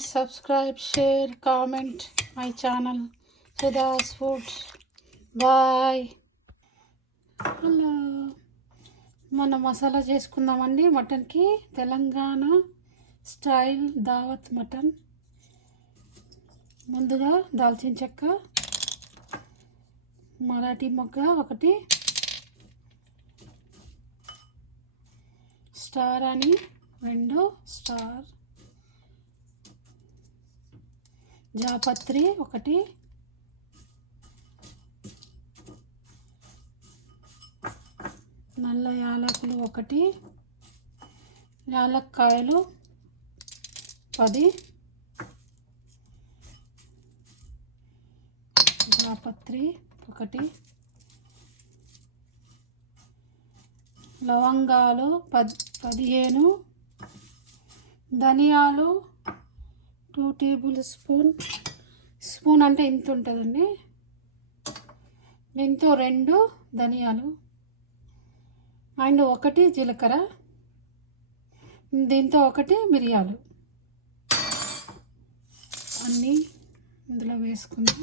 Please subscribe, share, comment my channel Suda's Foods. Bye. Hello, మన మసాలా చేసుకుందామండి మటన్కి. Telangana style దావత్ mutton. ముందుగా దాల్చిన చెక్క, మరాఠీ మొగ్గ ఒకటి, స్టార్ అని 2 స్టార్, జాపత్రి ఒకటి, నల్ల యాలకులు ఒకటి, యాలక్కాయలు 10, జాపత్రి ఒకటి, లవంగాలు 15, ధనియాలు 2 టేబుల్ స్పూన్ అంటే ఇంత ఉంటుందండి. దీంతో 2 ధనియాలు అండ్ 1 జీలకర్ర, దీంతో 1 మిరియాలు అన్నీ ఇందులో వేసుకుందాం.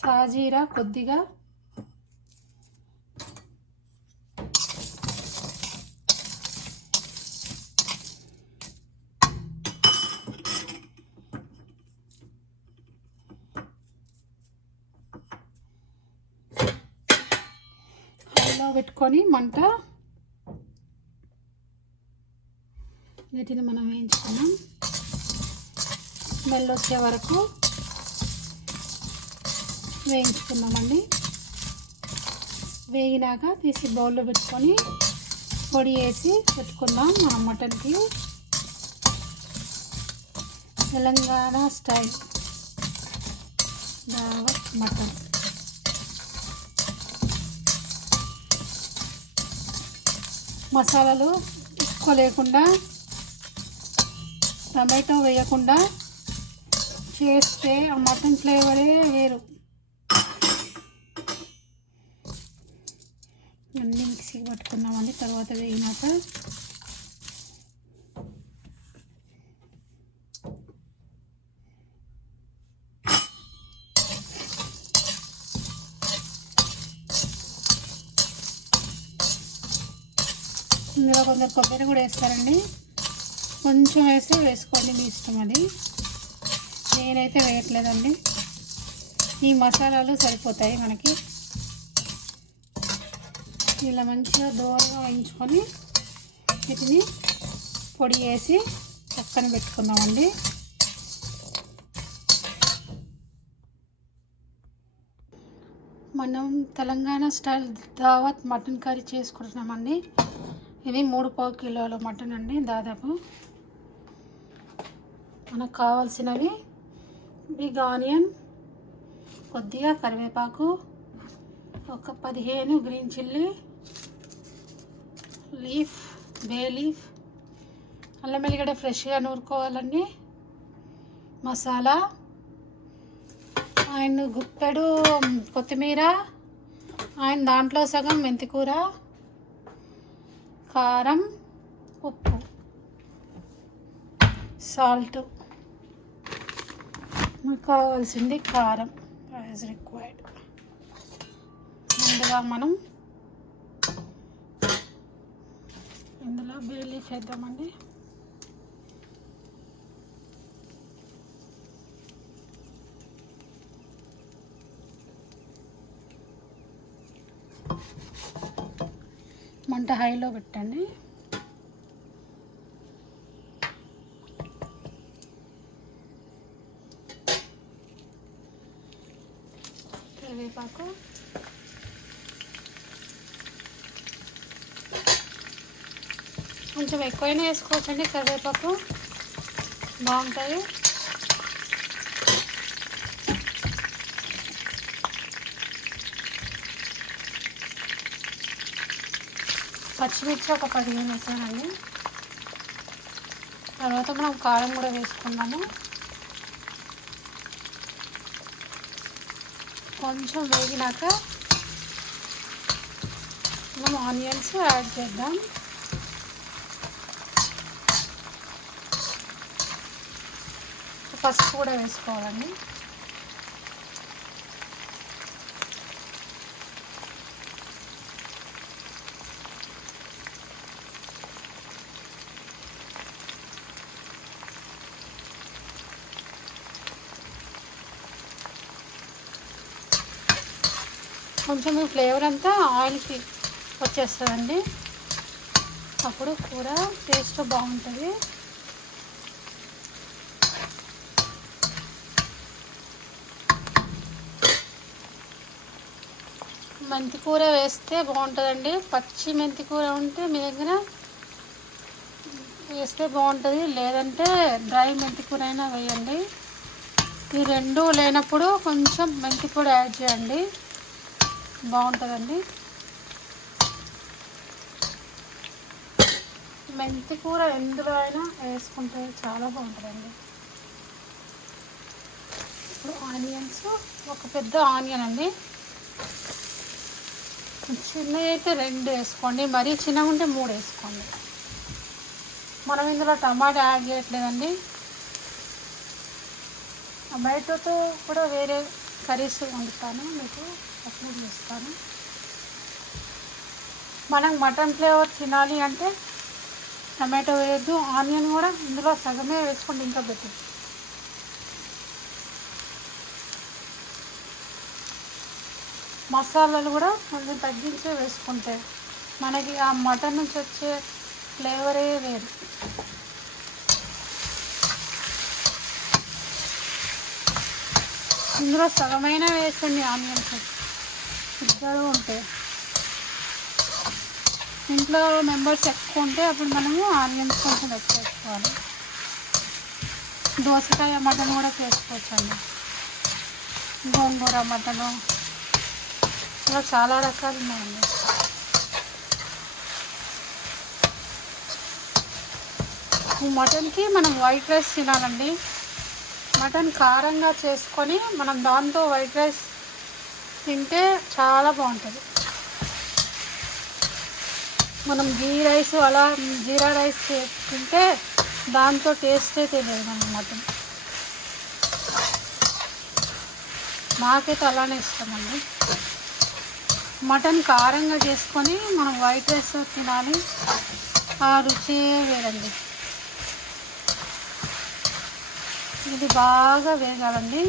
సాజీరా కొద్దిగా, పెట్టుకొని మంట వీటిని మనం వేయించుకున్నాం. స్మెల్ వచ్చే వరకు వేయించుకున్నామండి. వేగినాక తీసి బౌల్లో పెట్టుకొని పొడి వేసి పెట్టుకుందాం. మనం మటన్కి తెలంగాణ స్టైల్ దావత్ మటన్. మసాలాలు ఎక్కువ లేకుండా, టమాటో వేయకుండా చేస్తే ఆ మటన్ ఫ్లేవరే వేరు. అన్నీ మిక్సీకి పట్టుకున్నామండి. తర్వాత వేగినాక ఇందులో కొందరు కొబ్బరి కూడా వేస్తారండి. కొంచెం వేస్తే వేసుకోండి, మీ ఇష్టం అది. నేనైతే వేయట్లేదండి. ఈ మసాలాలు సరిపోతాయి మనకి. ఇలా మంచిగా దూరంగా వేయించుకొని వీటిని పొడి వేసి పక్కన పెట్టుకుందామండి. మనం తెలంగాణ స్టైల్ దావత్ మటన్ కర్రీ చేసుకుంటున్నామండి. ఇది 3 కిలోల మటన్ అండి. దాదాపు మనకు కావాల్సినవి బిగ్ ఆనియన్, కొద్దిగా కరివేపాకు, ఒక 15 green chilli leaf, bay leaf, అల్లం వెల్లిగడ్డ ఫ్రెష్గా నూరుకోవాలండి, మసాలా అండ్ గుప్పెడు కొత్తిమీర అండ్ దాంట్లో సగం మెంతికూర, కారం, ఉప్పు, సాల్ట్. మనకు కావాల్సింది కారం యాజ్ రిక్వైర్డ్. ముందుగా మనం ఇందులో బే లీఫ్ వేద్దామండి. మంట హైలో పెట్టండి. కరివేపాకు, కొంచెం ఎక్కువైనా వేసుకోవచ్చండి. కరివేపాకు బాగుంటుంది. పచ్చిమిర్చి ఒక 15 వేసానండి. తర్వాత మనం కారం కూడా వేసుకుందాము. కొంచెం వేగినాక మనం ఆనియన్స్ యాడ్ చేద్దాం. పసుపు కూడా వేసుకోవాలండి. కొంచెం ఈ ఫ్లేవర్ అంతా ఆయిల్కి వచ్చేస్తుందండి, అప్పుడు కూర టేస్ట్ బాగుంటుంది. మెంతి కూర వేస్తే బాగుంటుందండి. పచ్చి మెంతి కూర ఉంటే మీ దగ్గర వేస్తే బాగుంటుంది, లేదంటే డ్రై మెంతి కూర అయినా వేయండి. ఈ రెండు లేనప్పుడు కొంచెం మెంతి పొడి యాడ్ చేయండి, బాగుంటుందండి. మెంతి కూర ఎందులో అయినా వేసుకుంటే చాలా బాగుంటుందండి. ఇప్పుడు ఆనియన్స్, ఒక పెద్ద ఆనియన్ అండి, చిన్నవి అయితే 2 వేసుకోండి, మరీ చిన్నగా ఉంటే 3 వేసుకోండి. మనం ఇందులో టమాటా యాడ్ చేయట్లేదండి. టమాటోతో కూడా వేరే కర్రీస్ వండుతాను, మీకు అప్లోడ్ చేస్తాను. మనం మటన్ ఫ్లేవర్ తినాలి అంటే టమాటో వేయద్దు, ఆనియన్ కూడా ఇందులో సగమే వేసుకోండి, ఇంకా బెటర్. మసాలాలు కూడా కొంచెం తగ్గించే వేసుకుంటే మనకి ఆ మటన్ నుంచి వచ్చే ఫ్లేవరే వేరు. ఇందులో సగమైన వేసండి ఆనియన్స్, ఇద్దరు ఉంటాయి. ఇంట్లో మెంబర్స్ ఎక్కువ ఉంటే అప్పుడు మనము ఆనియన్స్ కొంచెం ఎక్కువ వేసుకోవాలి. దోసకాయ మటన్ కూడా చేసుకోవచ్చండి, గోంగూర మటను, ఇలా చాలా రకాలు ఉన్నాయండి. ఈ మటన్కి మనం వైట్ రైస్ తినాలండి. మటన్ కారంగా చేసుకొని మనం దాంతో వైట్ రైస్ తింటే చాలా బాగుంటుంది. మనం గీ రైస్ అలా జీరా రైస్ తింటే దాంతో టేస్టే తెలియదు మనం మటన్. నాకైతే అలానే ఇష్టమండి. మటన్ కారంగా చేసుకొని మనం వైట్ రైస్ తినాలి, ఆ రుచి వేరండి. ఇది బాగా వేగాలండి.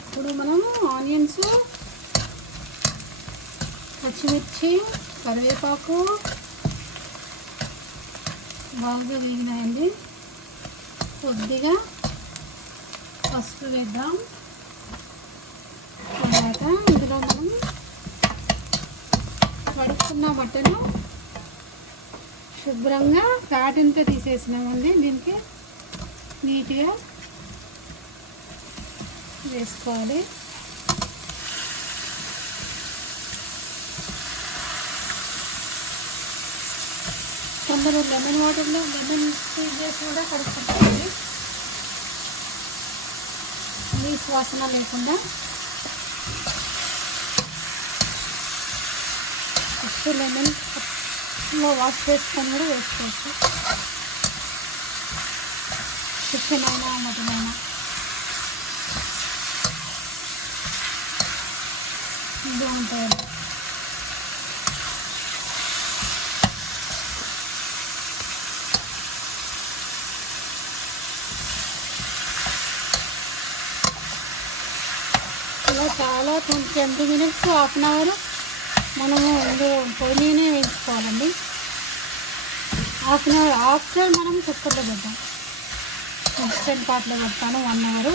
ఇప్పుడు మనము ఆనియన్స్, పచ్చిమిర్చి, కరివేపాకు బాగా వేగినాయండి. కొద్దిగా పసుపు వేద్దాం. తర్వాత ఇందులో మనం కడుక్కున్న మటను శుభ్రంగా ఫ్యాట్ అంతా తీసేసినామండి, దీనికి నీట్గా వేసుకోవాలి. కొందరు లెమన్ వాటర్లో లెమన్ స్క్వీజ్ చేసి కూడా కడుక్కుంటారండి, నీసు వాసన లేకుండా. ఫస్ట్ లెమన్లో వాష్ చేసుకొని కూడా వేసుకోవచ్చు, చికెన్ అయినా మటన్ అయినా. బాగుంటాయండి. ఇలా చాలా 20 మినిట్స్, హాఫ్ అన్ అవర్ మనము పొయ్యి మీదనే వేయించుకోవాలండి. హాఫ్ అన్ అవర్ ఆఫ్టర్ మనం కుక్కర్లో పెడతాం, ఇన్స్టెంట్ పాట్లో పెడతాను 1 అవర్.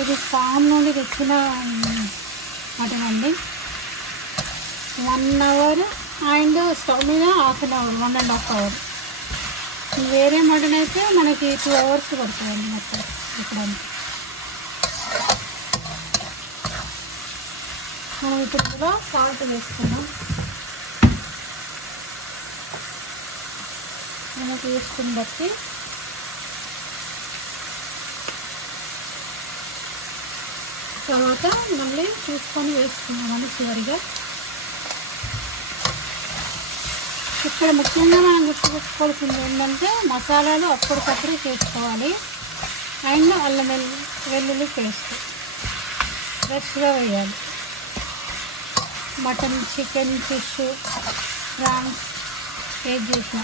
ఇది ఫామ్ నుండి తెచ్చిన మటన్ అండి. 1 అవర్ అండ్ స్టవ్ మీద హాఫ్ అన్ అవర్, 1.5 అవర్. వేరే మటన్ అయితే మనకి 2 అవర్స్ పడుతుందండి మొత్తం ఇప్పడానికి. మనం ఇప్పుడు కూడా సాల్ట్ వేసుకున్నాం, మన టేస్ట్ని బట్టి. తర్వాత మళ్ళీ చూసుకొని వేసుకున్నామని చివరిగా. ఇక్కడ ముఖ్యంగా మనం గుర్తుపెట్టుకోవాల్సింది ఏంటంటే మసాలాలు అప్పటికప్పుడే చేసుకోవాలి. అండ్ అల్లం వెల్లుల్లి పేస్ట్ ఫ్రెష్గా వేయాలి. మటన్, చికెన్, ఫిష్, ప్రాన్స్ ఏది చేసినా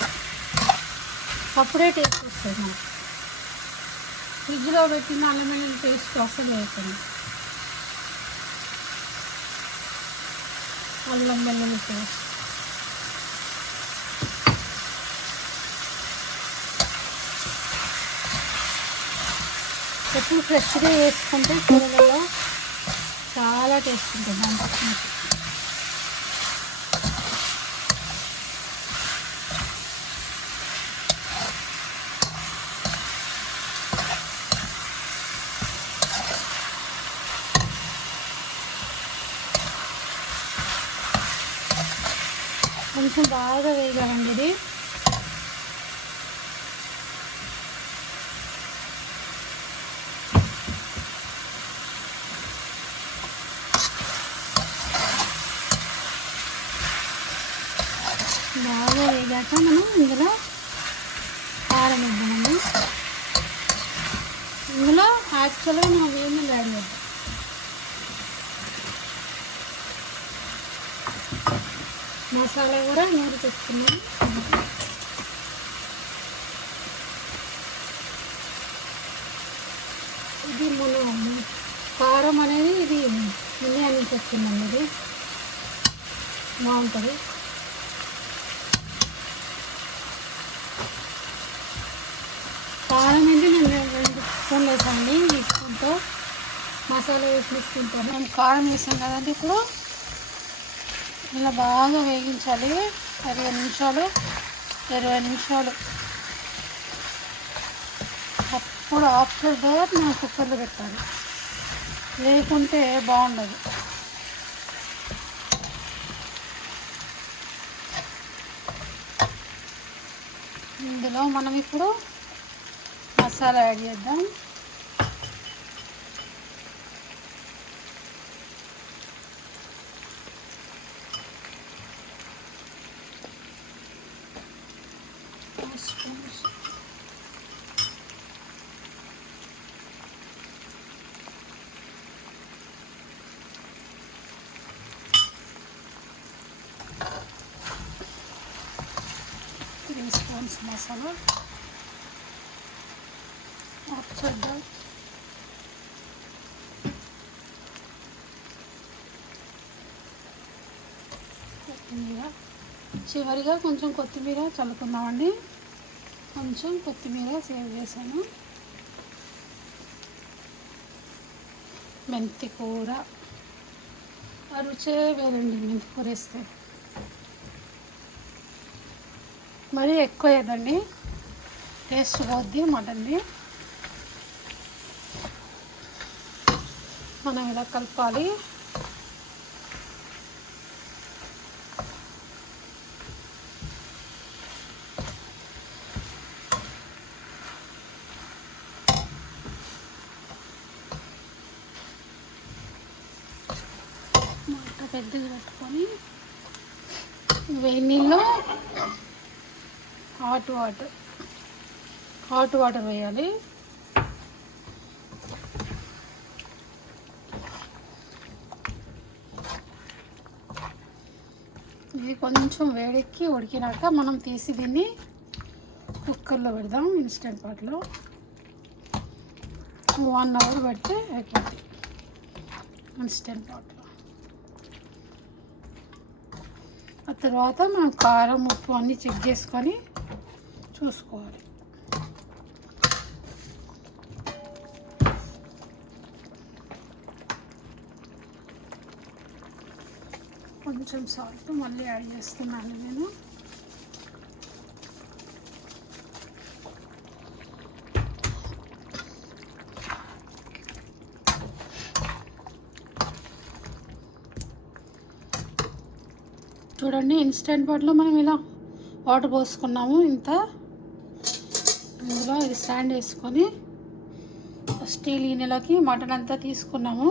అప్పుడే టేస్ట్ వస్తుంది మనకు. ఫ్రిడ్జ్లో పెట్టిన అల్లం వెల్లుల్లి పేస్ట్ అసలు వేయకండి. అల్లం వెల్లుల్లి పేస్ట్ ఎప్పుడు ఫ్రెష్గా వేసుకుంటే కూరలలో చాలా టేస్ట్ ఉంటుంది. దాంట్లో కొంచెం బాగా వేయగలండి ఇది. బాగా వేగాక మనం ఇందులో కారం వేద్దామండి. ఇందులో యాక్చువల్గా మనం వేడి నీళ్ళు యాడ్ చేద్దాం. మసాలా కూడా నూరు తెచ్చుకున్నాం. ఇది మన కారం అనేది ఇది ఇండియా నుంచి వచ్చిందండి. ఇది బాగుంటుంది. కారం అయితే నేను 2 స్పూన్లు వేసానండి. ఈ స్పూన్తో మసాలా వేసిన స్పూన్తో మేము కారం వేసాం కదండి. ఇప్పుడు ఇలా బాగా వేగించాలి. 20 నిమిషాలు. అప్పుడు ఆఫ్టర్ దట్ మనం కుక్కర్లో పెట్టాలి, లేకుంటే బాగుండదు. ఇందులో మనం ఇప్పుడు మసాలా యాడ్ చేద్దాం. మసాలా చేద్దాం. చివరిగా కొంచెం కొత్తిమీర చల్లుకుందామండి. కొంచెం కొత్తిమీర సేవ్ చేశాను. మెంతి కూర రుచే వేరండి. మెంతి కూర వేస్తే మరీ ఎక్కువ వేయదండి, టేస్ట్ పోద్ది మటన్ది. మనం ఇలా కలపాలి. పెద్దగా పెట్టుకొని వేడి నీళ్ళు హాట్ వాటర్ వేయాలి. ఇది కొంచెం వేడెక్కి ఉడికినాక మనం తీసి దీన్ని కుక్కర్లో పెడదాం. ఇన్స్టెంట్ పాట్లో 1 అవర్ పెడితే అయిపోతుంది. ఇన్స్టెంట్ పాట్లో ఆ తర్వాత మనం కారం, ఉప్పు అన్నీ చెక్ చేసుకొని చూసుకోవాలి. కొంచెం సాల్ట్ మళ్ళీ యాడ్ చేస్తున్నాను నేను. చూడండి, ఇన్స్టెంట్ పాట్లో మనం ఇలా వాటర్ పోసుకున్నాము. ఇందులో ఇది స్టాండ్ వేసుకొని స్టీల్ గిన్నెలోకి మటన్ అంతా తీసుకున్నాము.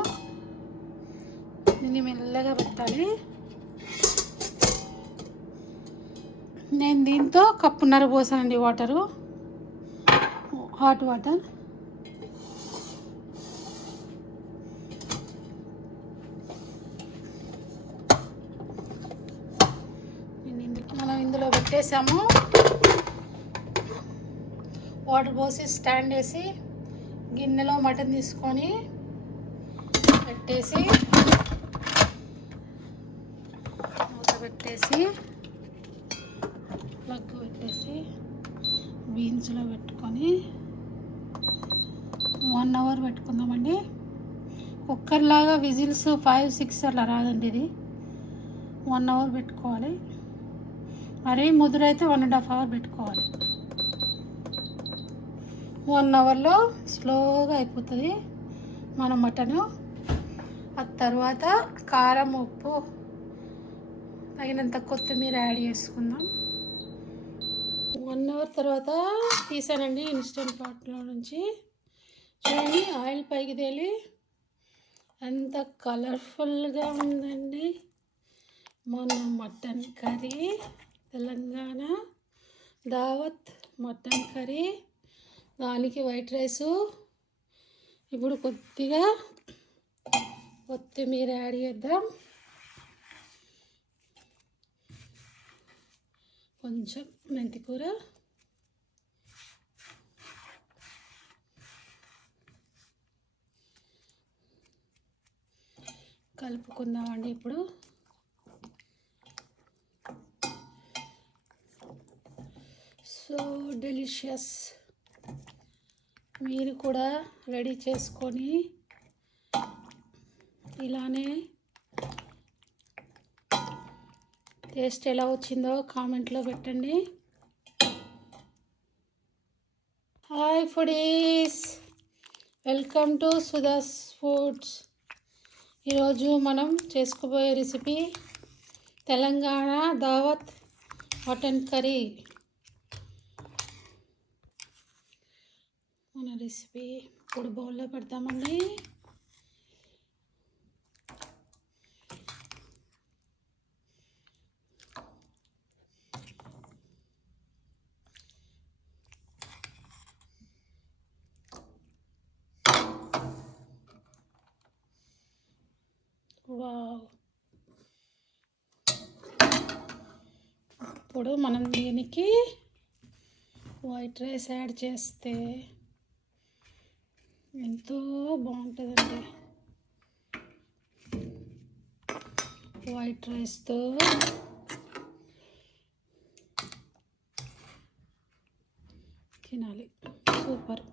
దీన్ని మెల్లగా పెట్టాలి. నేను దీంతో కప్పున్నర పోసానండి వాటరు, హాట్ వాటర్. మనం ఇందులో పెట్టేసాము. వాటర్ పోసి స్టాండ్ వేసి గిన్నెలో మటన్ తీసుకొని పెట్టేసి మూత పెట్టేసి ప్లగ్ పెట్టేసి బీన్స్లో పెట్టుకొని 1 అవర్ పెట్టుకుందామండి. కుక్కర్ లాగా విజిల్స్ 5-6 అలా రాదండి, ఇది 1 అవర్ పెట్టుకోవాలి. మరీ ముదురైతే 1.5 అవర్ పెట్టుకోవాలి. 1 అవర్లో స్లోగా అయిపోతుంది మన మటను. ఆ తర్వాత కారం, ఉప్పు, తగినంత కొత్తిమీర యాడ్ చేసుకుందాం. 1 అవర్ తర్వాత తీసానండి ఇన్స్టెంట్ పాట్లో నుంచి. చూడండి, ఆయిల్ పైకి తేలి ఎంత కలర్ఫుల్గా ఉందండి మన మటన్ కర్రీ. తెలంగాణ దావత్ మటన్ కర్రీ, దానికి వైట్ రైసు. ఇప్పుడు కొద్దిగా కొత్తిమీర యాడ్ చేద్దాం, కొంచెం మెంతికూర, కలుపుకుందామండి. ఇప్పుడు సో డెలిషియస్. మీరు కూడా రెడీ చేసుకొని ఇలానే టేస్ట్ ఎలా వచ్చిందో కామెంట్లో పెట్టండి. Hi foodies, welcome to Sudha's foods. ఈరోజు మనం చేసుకోబోయే రెసిపీ తెలంగాణ దావత్ మటన్ కర్రీ. మన రెసిపీ ఇప్పుడు బౌల్లో పెడతామండి. వావ్. ఇప్పుడు మనం దీనికి వైట్ రైస్ యాడ్ చేస్తే ఎంతో బాగుంటుందండి. వైట్ రైస్తో తినాలి, సూపర్.